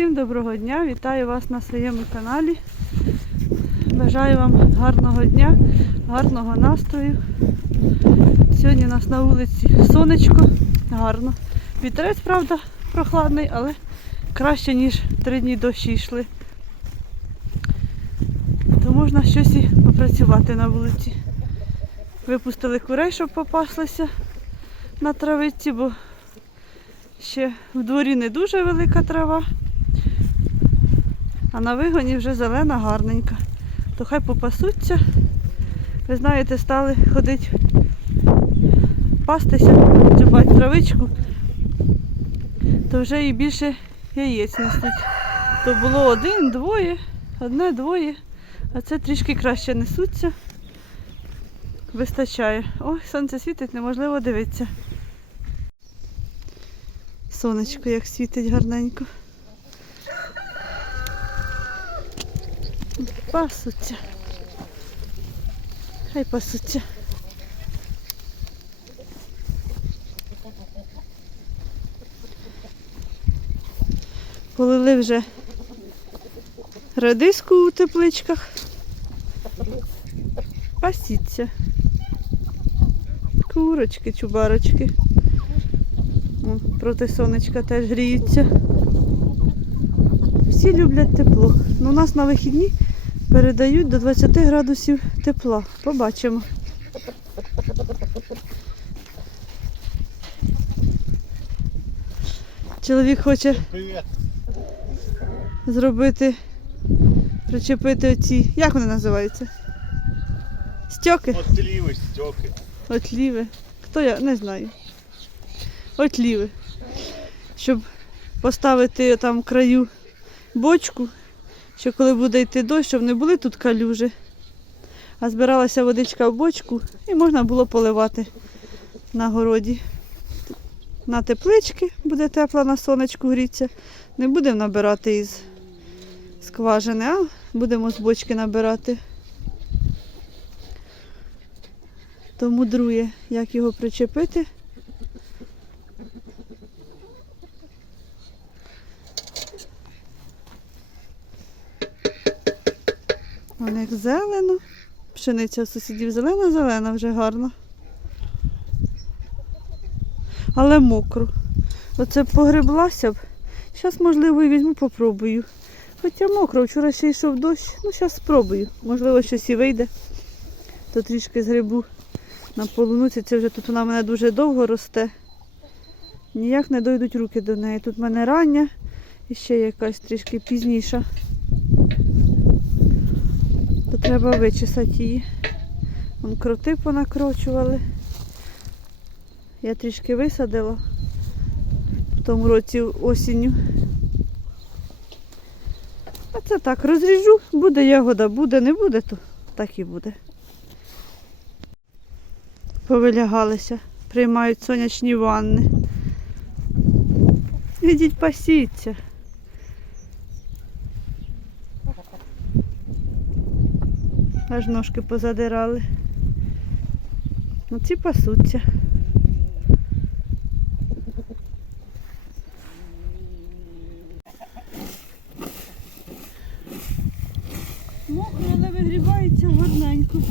Всім доброго дня! Вітаю вас на своєму каналі. Бажаю вам гарного дня, гарного настрою. Сьогодні у нас на вулиці сонечко, гарно. Вітерець, правда, прохладний, але краще, ніж три дні дощі йшли. То можна щось і попрацювати на вулиці. Випустили курей, щоб попаслися на травиці, бо ще в дворі не дуже велика трава, а на вигоні вже зелена, гарненька. То хай попасуться. Ви знаєте, стали ходити пастися, чіпати травичку, то вже і більше яєць несуть. То було один, двоє, одне, двоє, а це трішки краще несуться. Вистачає. Ой, сонце світить, неможливо дивитися. Сонечко як світить гарненько. Пасуться. Хай пасуться. Полили вже редиску у тепличках. Пасіться. Курочки, чубарочки. Вон, Проти сонечка теж гріються. Всі люблять тепло. Ну, у нас на вихідні передають до 20 градусів тепла. Побачимо. Чоловік хоче зробити, причепити оці, як вони називаються? Стьоки? Отліви, стьоки. Отліви. Хто я? Не знаю. Отліви. Щоб поставити там краю бочку, що коли буде йти дощ, щоб не були тут калюжі, а збиралася водичка в бочку і можна було поливати на городі. На теплички буде тепло на сонечку гріться. Не будемо набирати із скважини, а будемо з бочки набирати. то мудрує, як його причепити. Вон як зелено. Пшениця у сусідів зелена-зелена вже гарно. Але мокро. Оце погреблася б. Зараз, можливо, і візьму, попробую. Хоча мокро, вчора ще йшов дощ. Ну, зараз спробую. Можливо, щось і вийде. То трішки згребу на полунуці. Це вже тут вона мене дуже довго росте. Ніяк не дойдуть руки до неї. Тут в мене рання і ще якась трішки пізніша. То треба вичесати її. Вон кроти понакрочували. Я трішки висадила в тому році осінню. А це так, розріжу, буде ягода, буде, не буде, то так і буде повилягалися, приймають сонячні ванни. Ідіть пасіться. Аж ножки позадирали. Оці пасуться. Мокро, але вигрібається гарненько.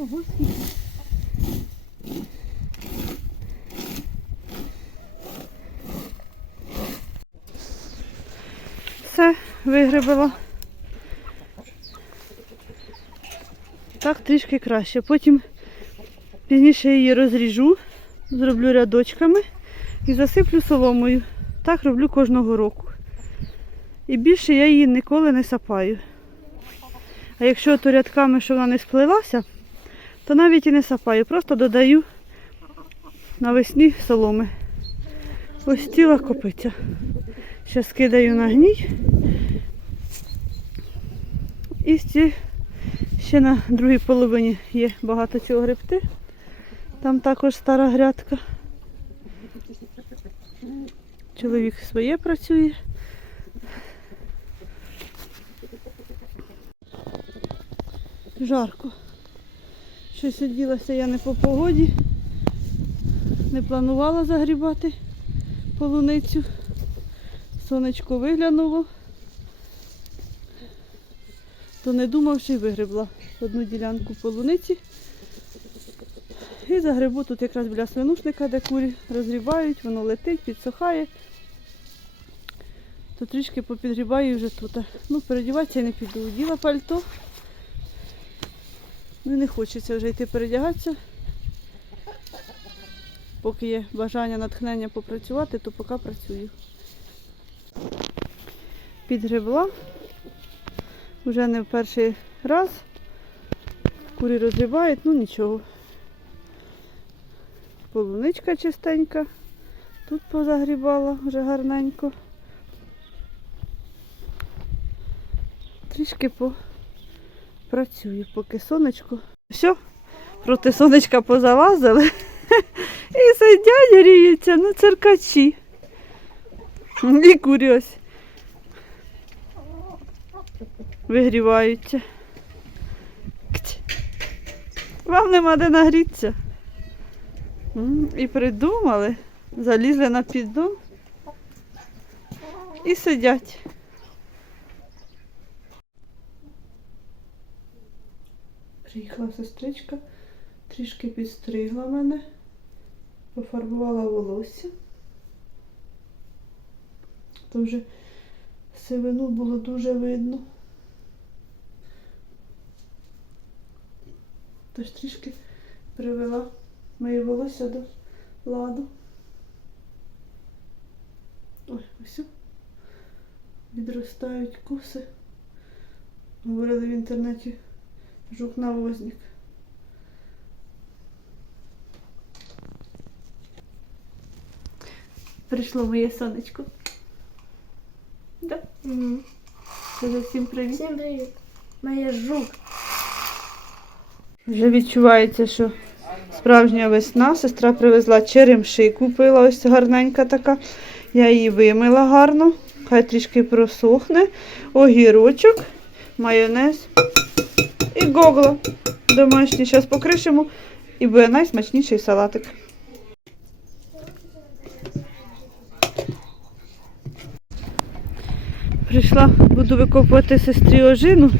Ого, скільки. Все, вигребила. Так трішки краще. Потім пізніше її розріжу, зроблю рядочками і засиплю соломою. Так роблю кожного року. І більше я її ніколи не сапаю. А якщо то рядками, що вона не сплилася, то навіть і не сапаю, просто додаю навесні соломи. Ось ціла копиця. Ще скидаю на гній. І ці ще на другій половині є багато цього грибти. Там також стара грядка. Чоловік своє працює. Жарко. Щось сиділася я не по погоді. Не планувала загрібати полуницю. Сонечко виглянуло. То не думавши, вигребла одну ділянку полуниці. І загребу тут якраз біля свинушника, де курі розгрібають, воно летить, підсохає. То трішки попідрібаю вже тут. Ну, передіватися я не піду. Діла пальто. Ну, не хочеться вже йти передягатися. Поки є бажання, натхнення попрацювати, то поки працюю. Підгребла. Вже не в перший раз. Курі розгрібають, ну нічого. Полуничка чистенька. Тут позагрібала вже гарненько. Трішки попрацюю, поки сонечко. Все, проти сонечка позалазили. І сидять, гріються, ну циркачі. І курі ось. Вигріваються. Вам нема де нагрітися. І придумали, залізли на піддон і сидять. Приїхала сестричка, трішки підстригла мене, пофарбувала волосся. То вже сивину було дуже видно. Тож трішки привела моє волосся до ладу. Ой, ось. Відростають коси. Говорили в інтернеті жук навозник. Прийшло моє сонечко. Да? Скажи всім привіт. Всім привіт. Моя жук. Вже відчувається, що справжня весна. Сестра привезла черемши, купила ось гарненька така. Я її вимила гарно, хай трішки просохне. Огірочок, майонез і гогла. Домашній. Зараз покришимо і буде найсмачніший салатик. Прийшла, буду викопувати сестрі ожину.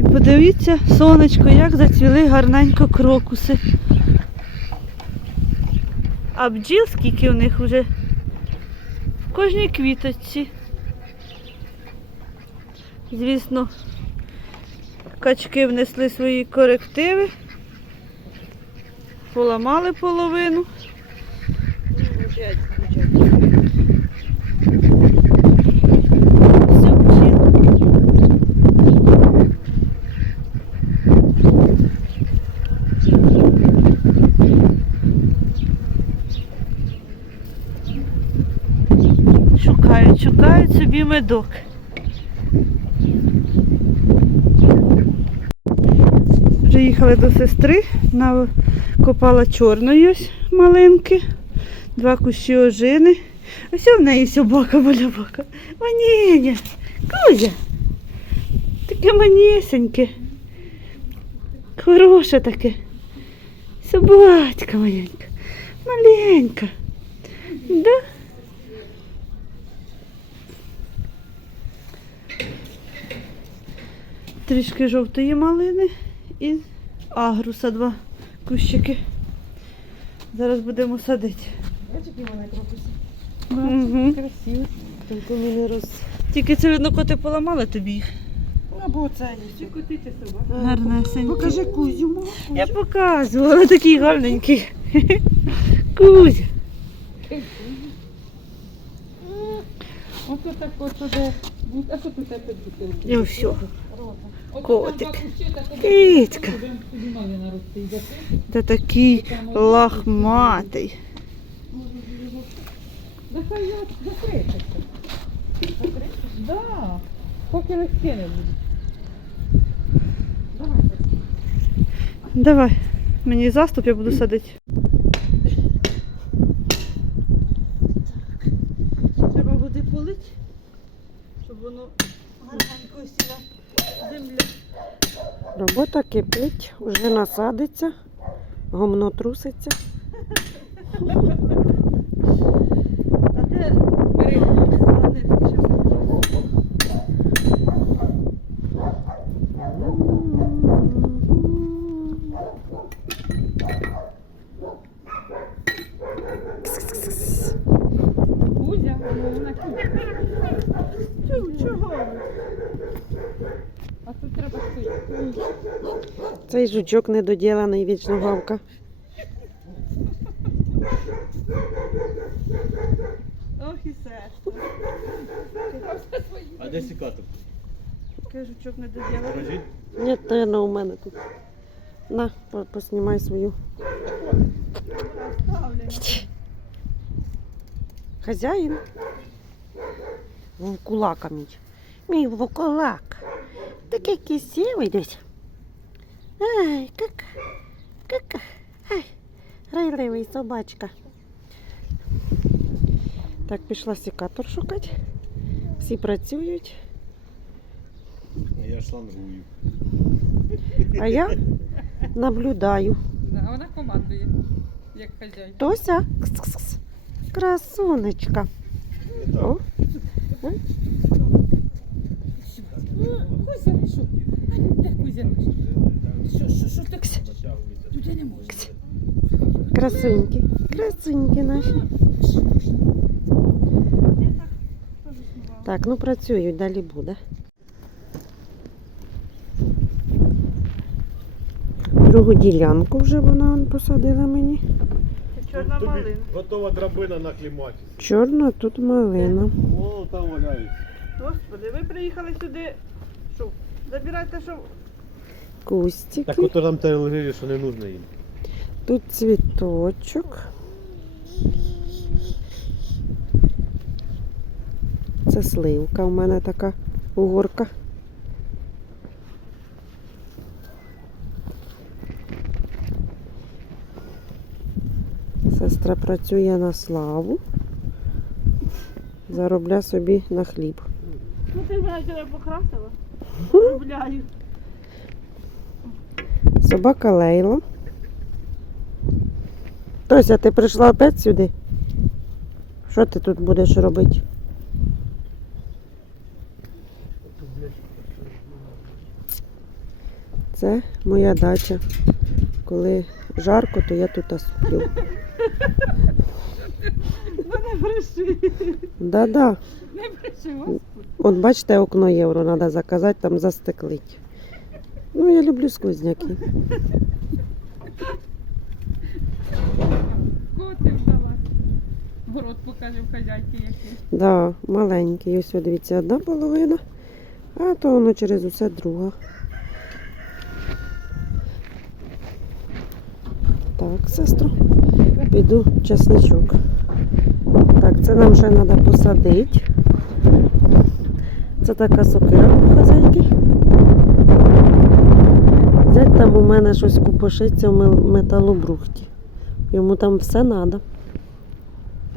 І подивіться, сонечко, як зацвіли гарненько крокуси. А бджіл скільки в них вже в кожній квіточці. Звісно, качки внесли свої корективи, поламали половину. Все бджіл. Шукають, шукають собі медок. Приїхали до сестри, накопала чорної ось два кущі ожини. Ось в неї собака балябака. Маніня, Кузя. Таке манісеньке. Хороше таке. Собачка маленька. Маленька. Да? Трішки жовтої малини і агруса два кущики. Зараз будемо садити. Бачиш, які вони крокуси? Угу. Красиві. Тільки не роз... Тільки це видно, коти поламали тобі їх. Або це є. Котите собаку. Гарнесенькі. Покажи Кузю, мама. Я показувала такий гарненький. Кузя. Ото так от туди А що тут опять бутилки? І все. От Котик. так засипь. Та такий лахматий. Да хай я закриється. Да. Поки легке не. Давай. Давай. Мені заступ, я буду садити. Треба води полити, щоб воно гарненько сіла земля. Робота кипить, вже насадиться, гомно труситься. А де Бери. планетки ще все? Кузя, ну, вона кузя. Чого? Чого? А тут треба стояти. Цей жучок недоділений вічно гавка. Ох і сестра. А де сікатор? Кажучок не доділа. Покажіть. Ні, наверное, у мене тут. На, поснімай свою. Хазяїн. Вовкулака мій. Мій вовкулак. Такий кисєвий десь. Ай, как, как, ай, грайливий собачка. Так, пішла секатор шукати. Всі працюють, Я шлангую. а я наблюдаю. Да, а вона командує, як хазяйка. Тося, кс-кс-кс. красунечка. Не О, так. Кузя, що? Де Кузя? Що, що, що ти? Туди не можна. красуньки, красуньки наші. Так, ну працюють, далі буде. Другу ділянку вже вона посадила мені. Чорна Тобі малина. Готова драбина на кліматі. Чорна, тут малина. О, там валяється. Господи, ви приїхали сюди. Що? Забирайте, що Кустики. Так ото там те лежить, що не нужно їм. Тут цвіточок. Це сливка у мене така угорка. Сестра працює на славу. Заробля собі на хліб. Ну ти мене тебе покрасила. Поздравляю. Собака Лейла. Тося, ти прийшла опять сюди? Що ти тут будеш робити? Це моя дача. Коли жарко, то я тут сплю. Мене бреши. Да-да. От бачите, окно євро треба заказати, там застеклить. Ну, я люблю сквозняки. Кого ти вдала? Город покаже в хазяйки який. Да, маленький. Ось, дивіться, одна половина, а то воно через усе друга. Так, сестру, піду часничок. Так, це нам ще треба посадити. Це така сокира у хазяйки. Дядь там у мене щось купошиться в металобрухті. Йому там все треба.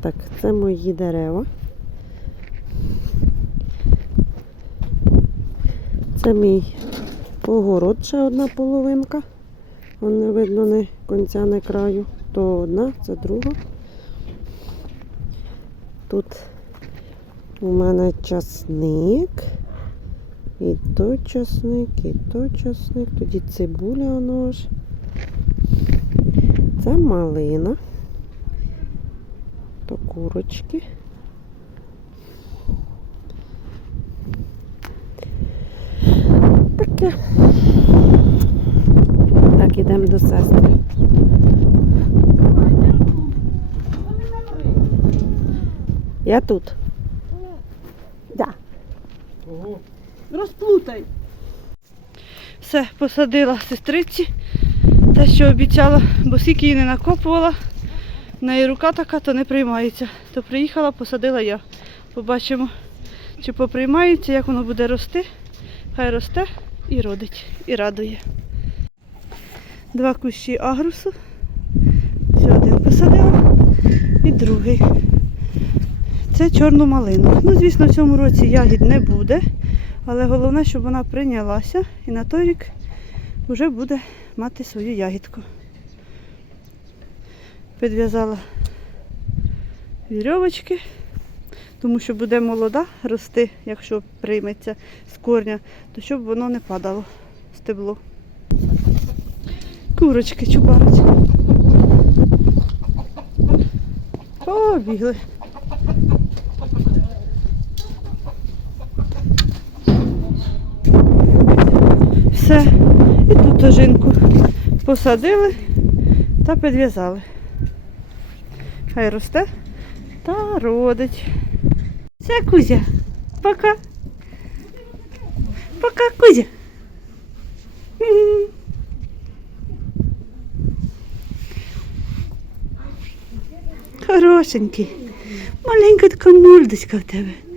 Так, це мої дерева. Це мій огород, ще одна половинка. Вон не видно не кінця, не краю. То одна, це друга. Тут у мене часник. І той часник, і той часник. Тоді цибуля воно ж. Це малина. То курочки. Таке. Так, ідемо до сестри. Я тут. Да. розплутай. Все, посадила сестриці. Те, що обіцяла, бо скільки її не накопувала, в неї рука така, то не приймається. То приїхала, посадила я. Побачимо, чи поприймається, як воно буде рости. Хай росте і родить, і радує. Два кущі агрусу. Ще один посадила і другий. Це чорну малину. Ну, звісно, в цьому році ягід не буде, але головне, щоб вона прийнялася і на той рік вже буде мати свою ягідку. Підв'язала вірьовочки, тому що буде молода рости, якщо прийметься з корня, то щоб воно не падало стебло. Курочки, чубарочки. Побігли. Все. І тут ожинку посадили та підв'язали. Хай росте та родить. Все, Кузя. Пока. Пока, Кузя. Хорошенький. Маленька така мордочка в тебе.